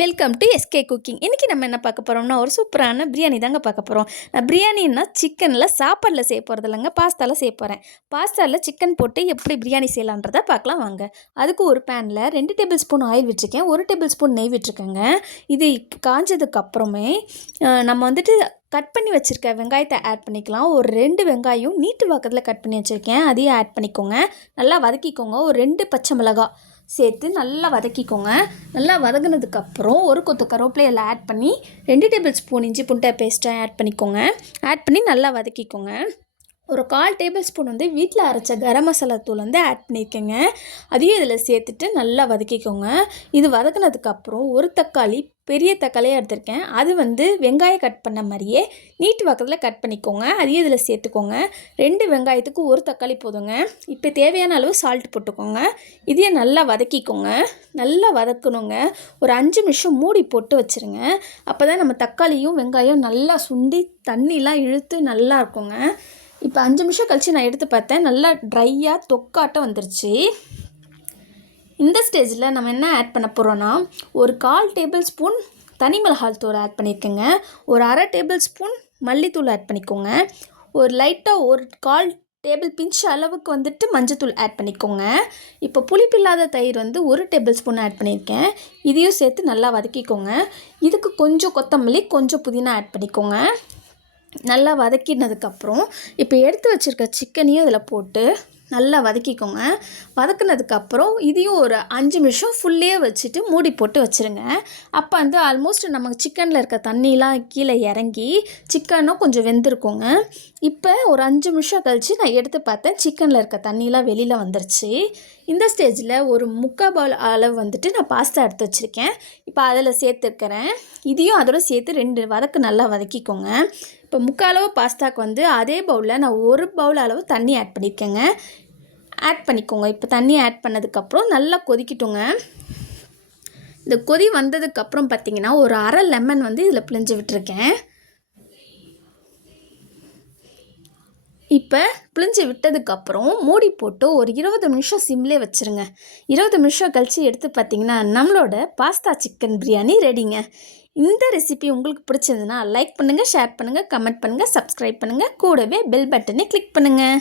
Welcome to SK cooking. இன்றைக்கி நம்ம என்ன பார்க்க போகிறோம்னா ஒரு சூப்பரான பிரியாணி தாங்க பார்க்க போகிறோம். நான் பிரியாணின்னா சிக்கனில் சாப்பாடில் செய்ய போகிறது இல்லைங்க, பாஸ்தாவில் செய்ய போகிறேன். பாஸ்தாவில் சிக்கன் போட்டு எப்படி பிரியாணி செய்யலான்றதை பார்க்கலாம் வாங்க. அதுக்கு ஒரு பேனில் 2 டேபிள் ஸ்பூன் ஆயில் விட்டுருக்கேன், 1 டேபிள் ஸ்பூன் நெய் விட்டுருக்கேங்க. இது காஞ்சதுக்கப்புறமே நம்ம வந்துட்டு கட் பண்ணி வச்சுருக்க வெங்காயத்தை ஆட் பண்ணிக்கலாம். ஒரு 2 வெங்காயம் நீட்டு வாக்கத்தில் கட் பண்ணி வச்சுருக்கேன், அதையும் ஆட் பண்ணிக்கோங்க. நல்லா வதக்கிக்கோங்க. ஒரு 2 பச்சை மிளகாய் சேர்த்து நல்லா வதக்கிக்கோங்க. நல்லா வதங்கினதுக்கப்புறம் ஒரு கொத்து கருவேப்பிலையில் ஆட் பண்ணி 2 டேபிள் ஸ்பூன் இஞ்சி பூண்டு பேஸ்ட்டை ஆட் பண்ணிக்கோங்க. ஆட் பண்ணி நல்லா வதக்கிக்கோங்க. ஒரு 1/4 டேபிள் ஸ்பூன் வந்து வீட்டில் அரைச்ச கரம் மசாலா தூள் வந்து ஆட் பண்ணியிருக்கேங்க. அதையும் இதில் சேர்த்துட்டு நல்லா வதக்கிக்கோங்க. இது வதக்கினதுக்கப்புறம் ஒரு தக்காளி, பெரிய தக்காளியாக எடுத்திருக்கேன், அது வந்து வெங்காயம் கட் பண்ண மாதிரியே நீட்டு வாக்கத்தில் கட் பண்ணிக்கோங்க. அதையும் இதில் சேர்த்துக்கோங்க. 2 வெங்காயத்துக்கு ஒரு தக்காளி போதுங்க. இப்போ தேவையான அளவு சால்ட் போட்டுக்கோங்க. இதையே நல்லா வதக்கிக்கோங்க. நல்லா வதக்கணுங்க. ஒரு 5 நிமிஷம் மூடி போட்டு வச்சுருங்க. அப்போ தான் நம்ம தக்காளியும் வெங்காயம் நல்லா சுண்டி தண்ணிலாம் இழுத்து நல்லா இருக்குங்க. இப்போ 5 நிமிஷம் கழித்து நான் எடுத்து பார்த்தேன், நல்லா ட்ரையாக தொக்காட்டம் வந்துருச்சு. இந்த ஸ்டேஜில் நம்ம என்ன ஆட் பண்ண போகிறோன்னா ஒரு 1/4 டேபிள் ஸ்பூன் தனி மிளகாய் தூள் ஆட் பண்ணியிருக்கேங்க. ஒரு 1/2 டேபிள் ஸ்பூன் மல்லித்தூள் ஆட் பண்ணிக்கோங்க. ஒரு லைட்டாக ஒரு 1/4 டேபிள் பிஞ்ச் அளவுக்கு வந்துட்டு மஞ்சத்தூள் ஆட் பண்ணிக்கோங்க. இப்போ புளிப்பில்லாத தயிர் வந்து 1 டேபிள் ஸ்பூன் ஆட் பண்ணியிருக்கேன். இதையும் சேர்த்து நல்லா வதக்கிக்கோங்க. இதுக்கு கொஞ்சம் கொத்தமல்லி, கொஞ்சம் புதினா ஆட் பண்ணிக்கோங்க. நல்லா வதக்கினதுக்கப்புறம் இப்போ எடுத்து வச்சுருக்க சிக்கனையும் இதில் போட்டு நல்லா வதக்கிக்கோங்க. வதக்கினதுக்கப்புறம் இதையும் ஒரு 5 நிமிஷம் ஃபுல்லே வச்சுட்டு மூடி போட்டு வச்சுருங்க. அப்போ வந்து ஆல்மோஸ்ட் நமக்கு சிக்கனில் இருக்க தண்ணிலாம் கீழே இறங்கி சிக்கனும் கொஞ்சம் வெந்திருக்குங்க. இப்போ ஒரு 5 நிமிஷம் கழித்து நான் எடுத்து பார்த்தேன், சிக்கனில் இருக்க தண்ணிலாம் வெளியில் வந்துருச்சு. இந்த ஸ்டேஜில் ஒரு 3/4 பவுல் அளவு வந்துட்டு நான் பாஸ்தா எடுத்து வச்சுருக்கேன். இப்போ அதில் சேர்த்துருக்கிறேன். இதையும் அதோட சேர்த்து 2 வதக்கு நல்லா வதக்கிக்கோங்க. இப்போ 3/4 அளவு பாஸ்தாக்கு வந்து அதே பவுலில் நான் 1 பவுல் அளவு தண்ணி ஆட் பண்ணியிருக்கேங்க. ஆட் பண்ணிக்கோங்க. இப்போ தண்ணி ஆட் பண்ணதுக்கப்புறம் நல்லா கொதிக்கட்டுங்க. இந்த கொதி வந்ததுக்கப்புறம் பார்த்திங்கன்னா ஒரு 1/2 லெமன் வந்து இதில் பிழிஞ்சு விட்டுருக்கேன். இப்போ பிழிஞ்சு விட்டதுக்கப்புறம் மூடி போட்டு ஒரு 20 நிமிஷம் சிம்லே வச்சுருங்க. 20 நிமிஷம் கழித்து எடுத்து பார்த்திங்கன்னா நம்மளோட பாஸ்தா சிக்கன் பிரியாணி ரெடிங்க. இந்த ரெசிபி உங்களுக்கு பிடிச்சிருந்துன்னா லைக் பண்ணுங்கள், ஷேர் பண்ணுங்கள், கமெண்ட் பண்ணுங்கள், சப்ஸ்கிரைப் பண்ணுங்கள், கூடவே பெல் பட்டனை கிளிக் பண்ணுங்கள்.